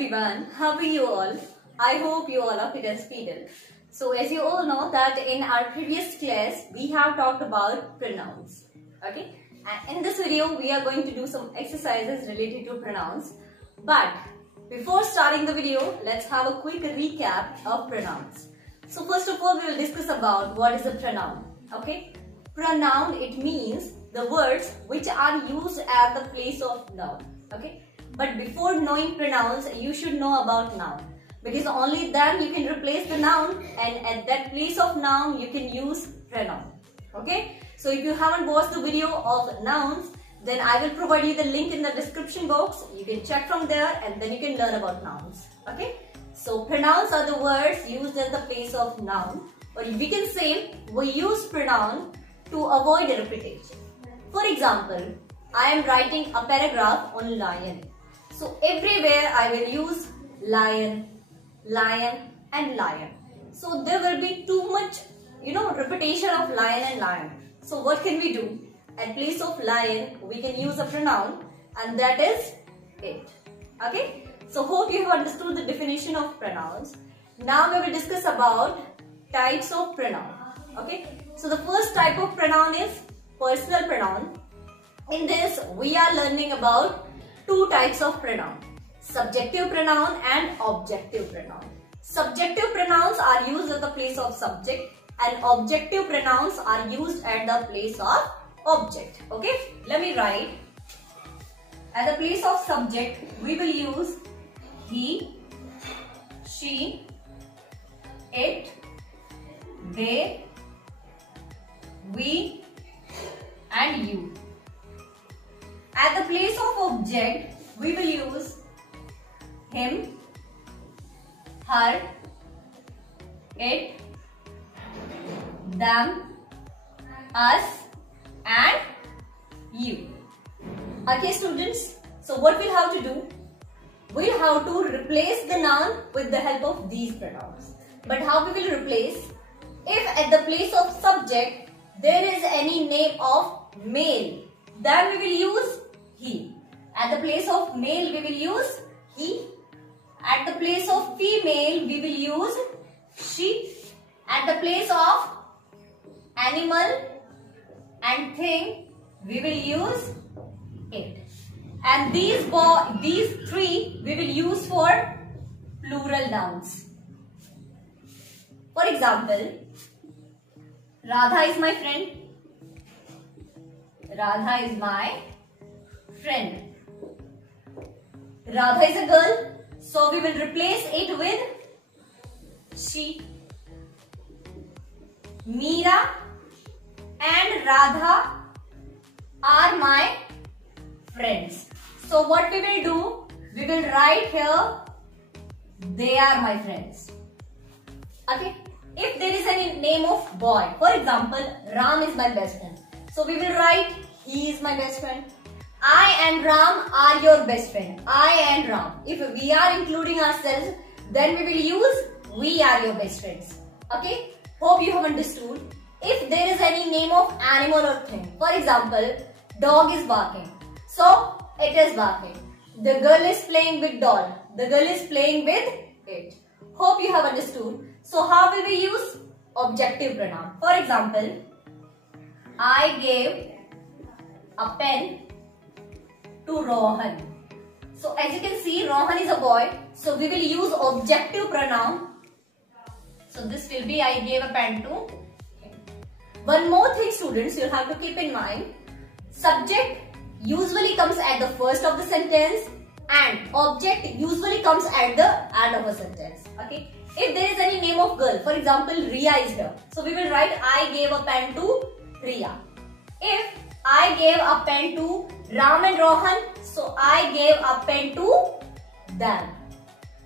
everyone, how are you all? I hope you all are fit and speeded. So as you all know that in our previous class we have talked about pronouns. Okay, and in this video we are going to do some exercises related to pronouns. But before starting the video, let's have a quick recap of pronouns. So first of all, we will discuss about what is a pronoun. Okay, pronoun, it means the words which are used at the place of noun. Okay, but before knowing pronouns, you should know about noun, because only then you can replace the noun, and at that place of noun you can use pronoun. Okay, so if you haven't watched the video of nouns, then I will provide you the link in the description box. You can check from there and then you can learn about nouns. Okay, so pronouns are the words used at the place of noun, or we can say we use pronoun to avoid repetition. For example, I am writing a paragraph on lion. So everywhere I will use lion, lion and lion. So there will be too much, repetition of lion and lion. So what can we do? At place of lion, we can use a pronoun, and that is it. Okay. So hope you have understood the definition of pronouns. Now we will discuss about types of pronoun. Okay. So the first type of pronoun is personal pronoun. In this, we are learning about two types of pronoun: subjective pronoun and objective pronoun. Subjective pronouns are used at the place of subject, and objective pronouns are used at the place of object. Okay, let me write. At the place of subject, we will use he, she, it, they, we and you. At the place of object, we will use him, her, it, them, us and you. Okay students, so what we'll have to do? We'll have to replace the noun with the help of these pronouns. But how we will replace? If at the place of subject there is any name of male, then we will use he. At the place of male, we will use he. At the place of female, we will use she. At the place of animal and thing, we will use it. And these three we will use for plural nouns. For example, Radha is my friend. Radha is my friend. Radha is a girl, so we will replace it with she. Meera and Radha are my friends. So what we will do? We will write here, they are my friends. Okay. If there is any name of boy, for example, Ram is my best friend. So we will write, he is my best friend. I and Ram are your best friend. I and Ram. If we are including ourselves, then we will use we are your best friends. Okay. Hope you have understood. If there is any name of animal or thing, for example, dog is barking, so it is barking. The girl is playing with doll. The girl is playing with it. Hope you have understood. So how will we use objective pronoun? For example, I gave a pen to Rohan. So as you can see, Rohan is a boy. So we will use objective pronoun. So this will be I gave a pen to him. One more thing students, you'll have to keep in mind. Subject usually comes at the first of the sentence and object usually comes at the end of a sentence. Okay. If there is any name of girl, for example, Riya is here. So we will write I gave a pen to Riya. If I gave a pen to Ram and Rohan, so I gave a pen to them.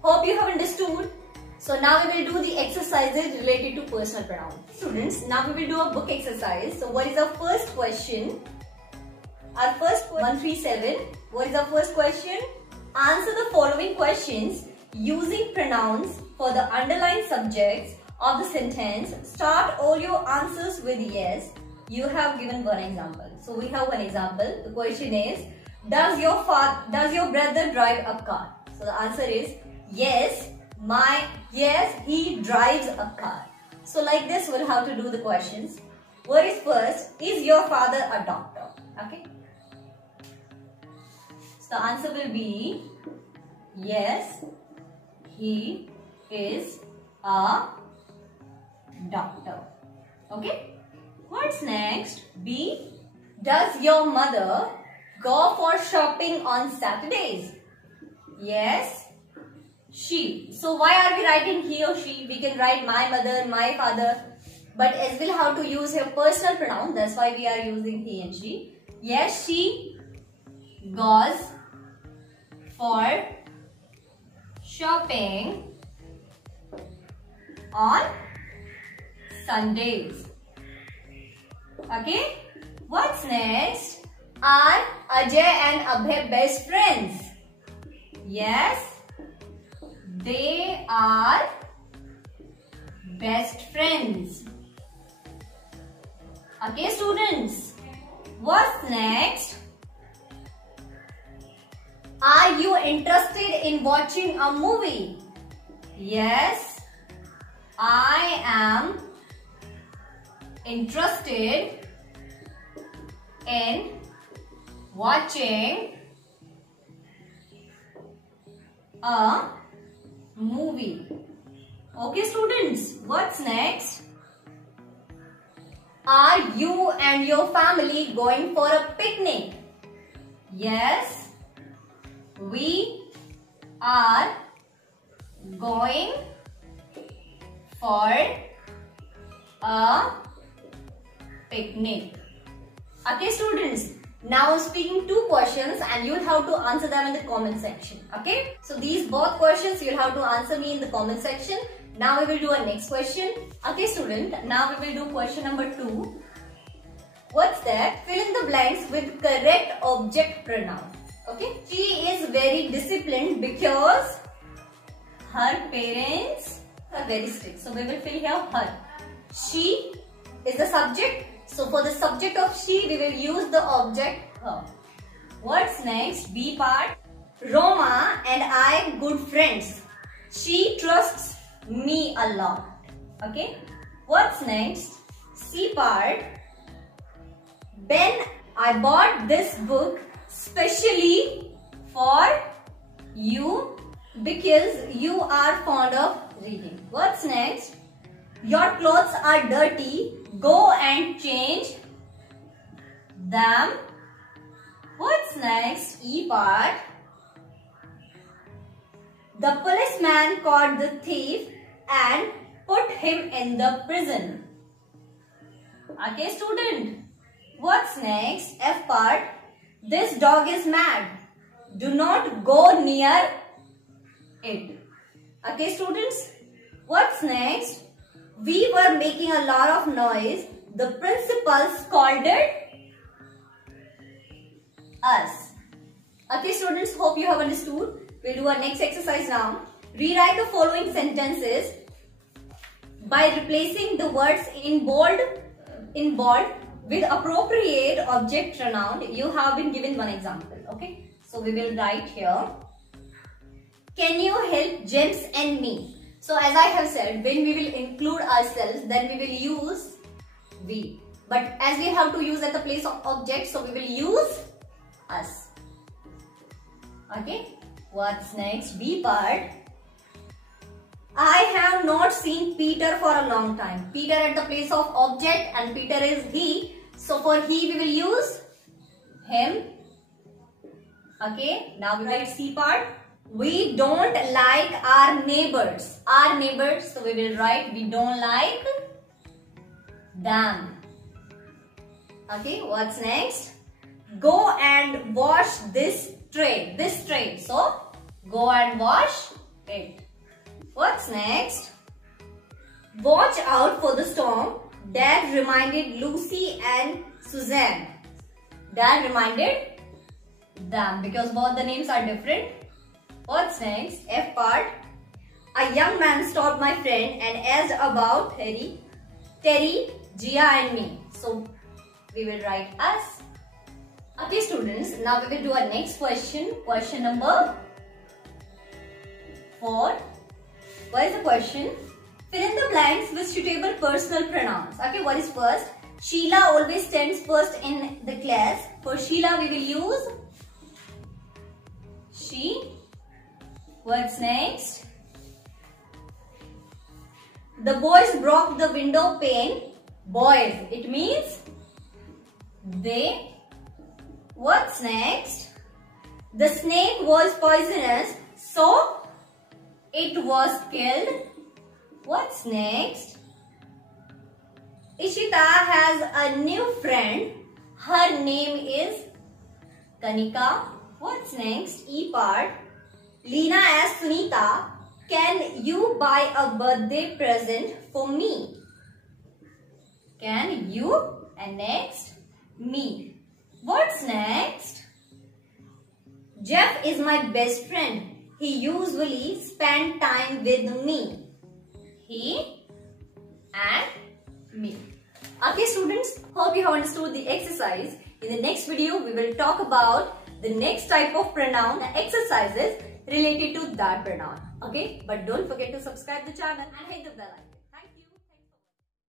Hope you have understood. So now we will do the exercises related to personal pronoun. Students, now we will do a book exercise. So what is our first question? Our first 137. What is our first question? Answer the following questions using pronouns for the underlined subjects of the sentence. Start all your answers with yes. You have given one example. So we have one example. The question is, does your brother drive a car? So the answer is yes, he drives a car. So like this we'll have to do the questions. What is first? Is your father a doctor? Okay. So the answer will be yes, he is a doctor. Okay. What's next? B. Does your mother go for shopping on Saturdays? Yes, she. So why are we writing he or she? We can write my mother, my father. But as we'll have to use here personal pronoun, that's why we are using he and she. Yes, she goes for shopping on Sundays. Okay. What's next? Are Ajay and Abhay best friends? Yes, they are best friends. Okay, students. What's next? Are you interested in watching a movie? Yes, I am interested in watching a movie. Okay, students, what's next? Are you and your family going for a picnic? Yes, we are going for a picnic. Okay, students. Now I'm speaking two questions and you'll have to answer them in the comment section. Okay. So these both questions you'll have to answer me in the comment section. Now we will do our next question. Okay, student. Now we will do question number 2. What's that? Fill in the blanks with correct object pronoun. Okay. She is very disciplined because her parents are very strict. So we will fill here her. She is the subject. So for the subject of she, we will use the object her. What's next? B part. Roma and I good friends. She trusts me a lot. Okay. What's next? C part. Ben, I bought this book specially for you because you are fond of reading. What's next? Your clothes are dirty. Go and change them. What's next? E part. The policeman caught the thief and put him in the prison. Okay, student. What's next? F part. This dog is mad. Do not go near it. Okay, students. What's next? We were making a lot of noise. The principal scolded us. Okay, students, hope you have understood. We'll do our next exercise now. Rewrite the following sentences by replacing the words in bold with appropriate object pronoun. You have been given one example. Okay, so we will write here. Can you help James and me? So as I have said, when we will include ourselves, then we will use we. But as we have to use at the place of object, so we will use us. Okay. What's next? B part. I have not seen Peter for a long time. Peter at the place of object and Peter is he. So for he we will use him. Okay. Now we write C part. We don't like our neighbors. Our neighbors, so we will write we don't like them. Okay, what's next? Go and wash this tray. This tray. So, go and wash it. What's next? Watch out for the storm. Dad reminded Lucy and Suzanne. Dad reminded them because both the names are different. What's next? F part. A young man stopped my friend and asked about Terry, Gia and me. So, we will write us. Okay, students. Now we will do our next question. Question number for. What is the question? Fill in the blanks with suitable personal pronouns. Okay, what is first? Sheila always stands first in the class. For Sheila, we will use she. What's next? The boys broke the window pane. Boys, it means they. What's next? The snake was poisonous, so it was killed. What's next? Ishita has a new friend. Her name is Kanika. What's next? E part. Leena asked Sunita, can you buy a birthday present for me? Can you? And next, me. What's next? Jeff is my best friend. He usually spends time with me. He and me. Okay students, hope you have understood the exercise. In the next video, we will talk about the next type of pronoun exercises related to that pronoun. Okay, but don't forget to subscribe the channel and hit the bell icon.